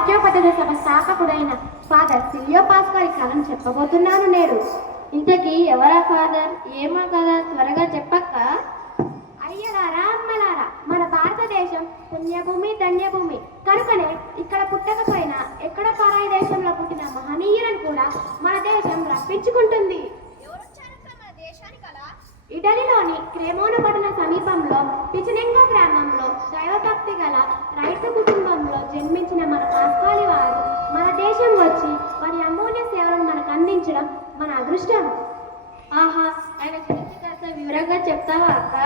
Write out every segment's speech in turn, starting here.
సత్యోపదేశ సభ స్థాపకుడైన father సిలియో పాస్కాలి కాలం చెప్పబోతున్నాను నేడు. ఇంతకీ ఎవరా ఫాదర్? ఏమో కదా, త్వరగా చెప్పక్క. అయ్యలారా అమ్మలారా, మన భారతదేశం పుణ్యభూమి ధన్యభూమి కనుకనే ఇక్కడ పుట్టకపోయినా ఎక్కడో పరాయి దేశంలో పుట్టిన మహనీయులను కూడా మన దేశం రప్పించుకుంటుంది. ఇటలీలోని క్రెమోనా పట్టణ సమీపంలో పిచినెంగో గ్రామంలో దైవభక్తి గల రైతు కుటుంబంలో జన్మించిన మన పాస్కాలి వారు మన దేశం వచ్చి వారి అమూల్య సేవలను మనకు అందించడం మన అదృష్టం. ఆహా, ఆయన గురించి కాస్త వివరంగా చెప్తావా అక్క?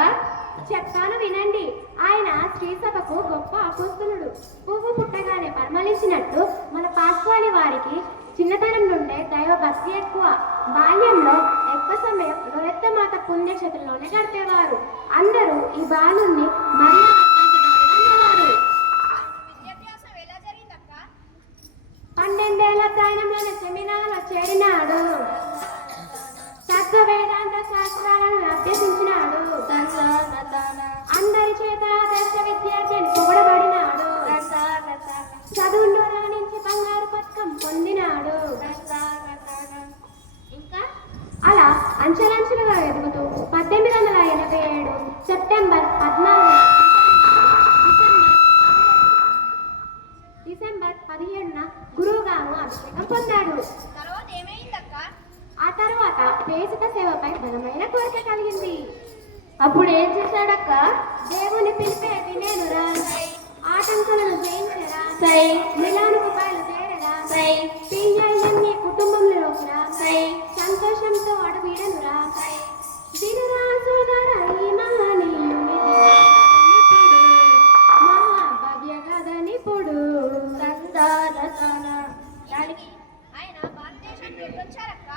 చెప్తాను వినండి. ఆయన శ్రీసభకు గొప్ప అపోస్తలుడు. పువ్వు పుట్టగానే పరిమళించినట్టు మన పాస్కాలి వారికి చిన్నతనం నుండే దైవ భక్తి ఎక్కువ. బాల్యంలో ఎక్కువ సమయం లోయత్త మాత పుణ్యక్షేత్రంలోనే గడిపేవారు. అందరూ ఈ బాలుని మరియు 12 ఏళ్ల ప్రాయంలోనే సెమినార్లో చేరినాడు. తత్వ వేదాంత శాస్త్రాలను అభ్యసించినాడు. అందరి చేత ఆదర్శ విద్యార్థి అని పొగడబడినాడు. చదువుల్లో రాణించి బంగారు పథకం పొందినాడు. ఇంకా అలా అంచెలంచెలుగా ఎదుగుతూ 1887 సెప్టెంబర్ 17న గురువుగారు అభిషేకం పొందాడు. ఆ తర్వాత దేశిక సేవపై బలమైన కోరిక కలిగింది. అప్పుడు ఏం చేశాడక్క? దేవుని పిలిపే వినేనురా, ఆటంకాలను జయించరా, మిలానుకు బయలుదేరరా, పియ్యన్ని కుటుంబంలోకి రా, సంతోషంతో అడవిడనురా, దినరా సోదర ఈ మహనీయుని మహాభాగ్య గదనిపుడు. దానికి ఆయన భారతదేశానికి ఎప్పుడొచ్చారక్క?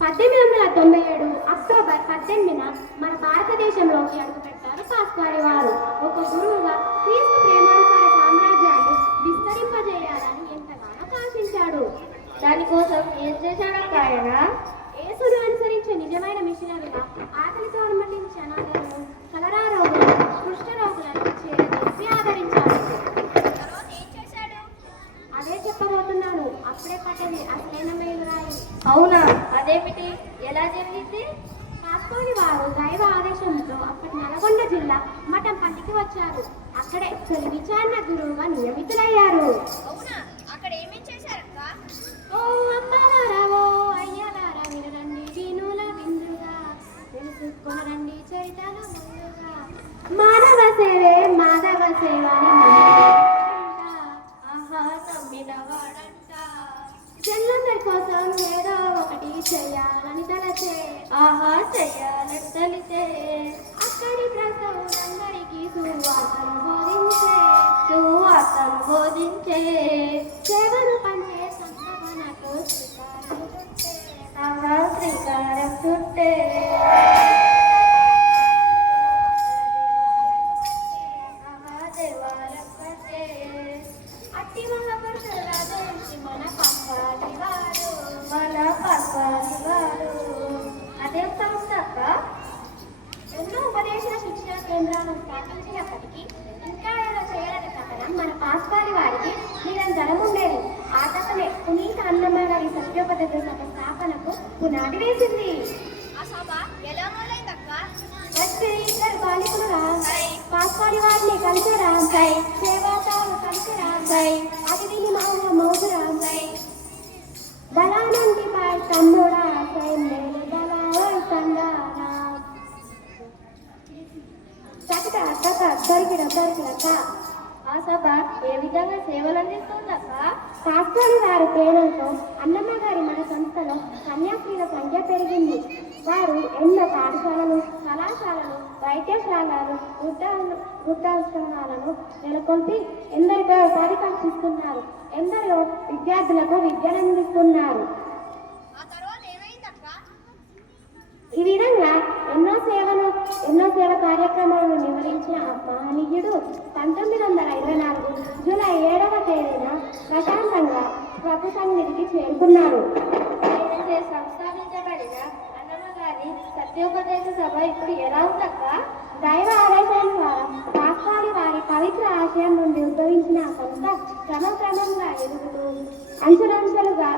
1897 అక్టోబర్ 18న మన భారతదేశంలోకి అడుగుపెట్టారు పాస్కాలి వారు. ఒక గురువుగా క్రీస్తు ప్రేమానుసార సామ్రాజ్యాన్ని విస్తరింపజేయాలని ఎంతగానో కాంక్షించాడు. దానికోసం ఏం చేశాడక్క ఆయన? యేసును అనుసరించే నిజమైన మిషనరీగా ఆకలితో అలమటించే అనాథలను, కలరా రోగులను, కుష్ఠ రోగులను చేరదీసి ఆదరించాడు. అదే చెప్పబోతున్నాను, అప్పుడే పట్టది అసలైన మేలురాయి. అవునా, అదేమిటి, ఎలా జరిగింది? పాస్కాలి వారు దైవ ఆదేశంతో అప్పటి నల్గొండ జిల్లా మఠంపల్లికి వచ్చారు. అక్కడే తొలి విచారణ గురువుగా నియమితులయ్యారు. ఓ అమ్మలారా, ఓ అయ్యలారా, వినరండి దీనుల విందుగా, తెలుసుకొనరండి చరితల ముందుగా. మానవ సేవే మాధవ సేవ జన్లందరి కోసం ఏదో ఒకటి చెయ్యాలని తలచే, చెయ్యాలని తెలిసే, అక్కడి ప్రజలందరికీ సువార్తను బోధించే, సేవను పంచే సంస్థకు శ్రీకారం చుట్టే. అట్టి మహాపురుషుల రాజవంశి మన పాస్కాలి వారు. అదే సంస్థ అక్క? ఎన్నో ఉపదేశ శిక్షణ కేంద్రాలను స్థాపించినప్పటికీ ఇంకా ఏదో చేయాలని తపన మన పాస్కాలి వారికి నిరంతరం ఉండేది. ఆ తపనే పునీత అన్నమ్మ గారి సత్యోపదేశ సభ స్థాపనకు పునాది వేసింది. వచ్చి ఇద్దరు బాలికలు పాస్కాలి వారిని కలిసరా, సేవాతాలు కలిసరా, అతిథిని మౌజురా, బలానంటి పాయ్ తమ్ముడా, సైన్యులు బలావై తండారా, దొరికిన ఆ సభ ఏ విధంగా సేవలు అందిస్తుందక్క? పాస్కాలి వారి ప్రేరణతో అన్నమ్మ గారి మన సంస్థలో కన్యాస్త్రీల సంఖ్య పెరిగింది. వారు ఎన్నో పాఠశాలలు, కళాశాలలు, వైద్యశాలలు, వృద్ధాశ్రమాలను నెలకొల్పి ఎందరికో ఉపాధి కల్పిస్తున్నారు. ఎందరో విద్యార్థులకు విద్యను అందిస్తున్నారు. ఈ విధంగా ఎన్నో సేవ కార్యక్రమాలను నిర్వహించిన మహనీయుడు 1924 జూలై 7వ తేదీన ప్రశాంతంగా ప్రభు సన్నిధికి చేరుకున్నారు. సంస్థాపించబడిన అన్నమ్మ గారి సత్యోపదేశ సభ ఇప్పుడు ఎలా ఉందక్క? దైవ ఆదేశానుసారం పాస్కాలి వారి పవిత్ర ఆశయం నుండి ఉద్భవించిన సంస్థ క్రమక్రమంగా అంచెలంచెలుగా